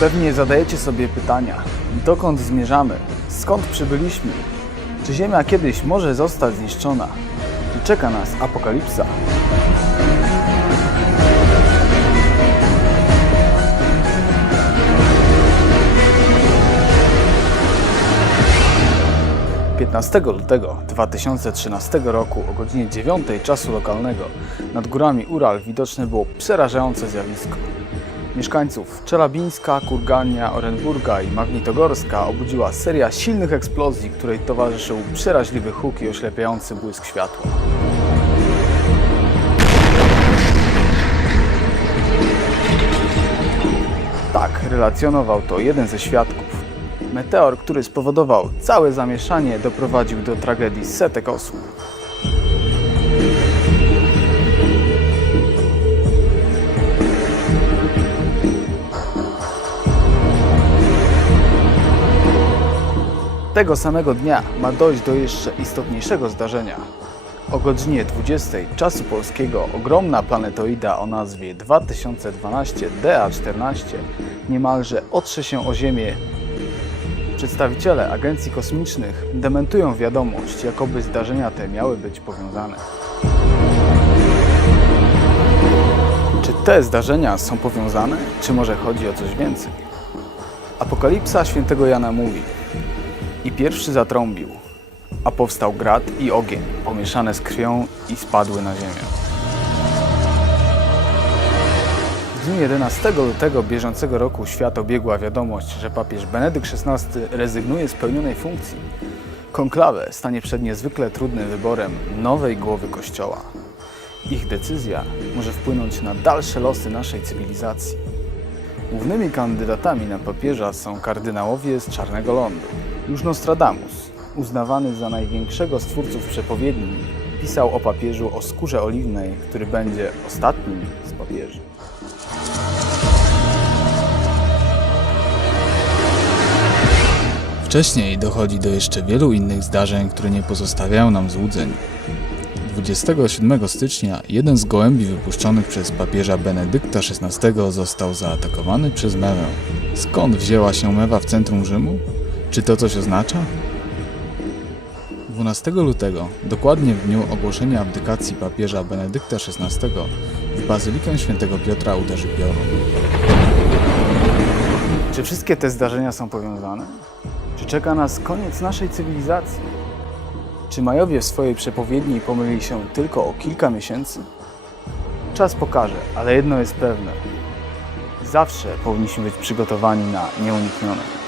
Pewnie zadajecie sobie pytania, dokąd zmierzamy, skąd przybyliśmy, czy Ziemia kiedyś może zostać zniszczona, czy czeka nas apokalipsa. Piętnastego lutego 2013 roku o godzinie 9 czasu lokalnego nad górami Ural widoczne było przerażające zjawisko. Mieszkańców Czelabińska, Kurgania, Orenburga i Magnitogorska obudziła seria silnych eksplozji, której towarzyszył przeraźliwy huk i oślepiający błysk światła. Tak, relacjonował to jeden ze świadków. Meteor, który spowodował całe zamieszanie, doprowadził do tragedii setek osób. Tego samego dnia ma dojść do jeszcze istotniejszego zdarzenia. O godzinie 20 czasu polskiego ogromna planetoida o nazwie 2012 DA14 niemalże otrze się o Ziemię. Przedstawiciele agencji kosmicznych dementują wiadomość, jakoby zdarzenia te miały być powiązane. Czy te zdarzenia są powiązane, czy może chodzi o coś więcej? Apokalipsa świętego Jana mówi: I pierwszy zatrąbił, a powstał grad i ogień, pomieszane z krwią i spadły na ziemię. W dniu 11 lutego bieżącego roku świat obiegła wiadomość, że papież Benedykt XVI rezygnuje z pełnionej funkcji. Konklawę stanie przed niezwykle trudnym wyborem nowej głowy Kościoła. Ich decyzja może wpłynąć na dalsze losy naszej cywilizacji. Głównymi kandydatami na papieża są kardynałowie z Czarnego Lądu. Już Nostradamus, uznawany za największego z twórców przepowiedni, pisał o papieżu o skórze oliwnej, który będzie ostatnim z papieży. Wcześniej dochodzi do jeszcze wielu innych zdarzeń, które nie pozostawiają nam złudzeń. 27 stycznia jeden z gołębi wypuszczonych przez papieża Benedykta XVI został zaatakowany przez mewę. Skąd wzięła się mewa w centrum Rzymu? Czy to coś oznacza? 12 lutego, dokładnie w dniu ogłoszenia abdykacji papieża Benedykta XVI, w bazylikę świętego Piotra uderzy piorun. Czy wszystkie te zdarzenia są powiązane? Czy czeka nas koniec naszej cywilizacji? Czy Majowie w swojej przepowiedni pomylili się tylko o kilka miesięcy? Czas pokaże, ale jedno jest pewne. Zawsze powinniśmy być przygotowani na nieuniknione.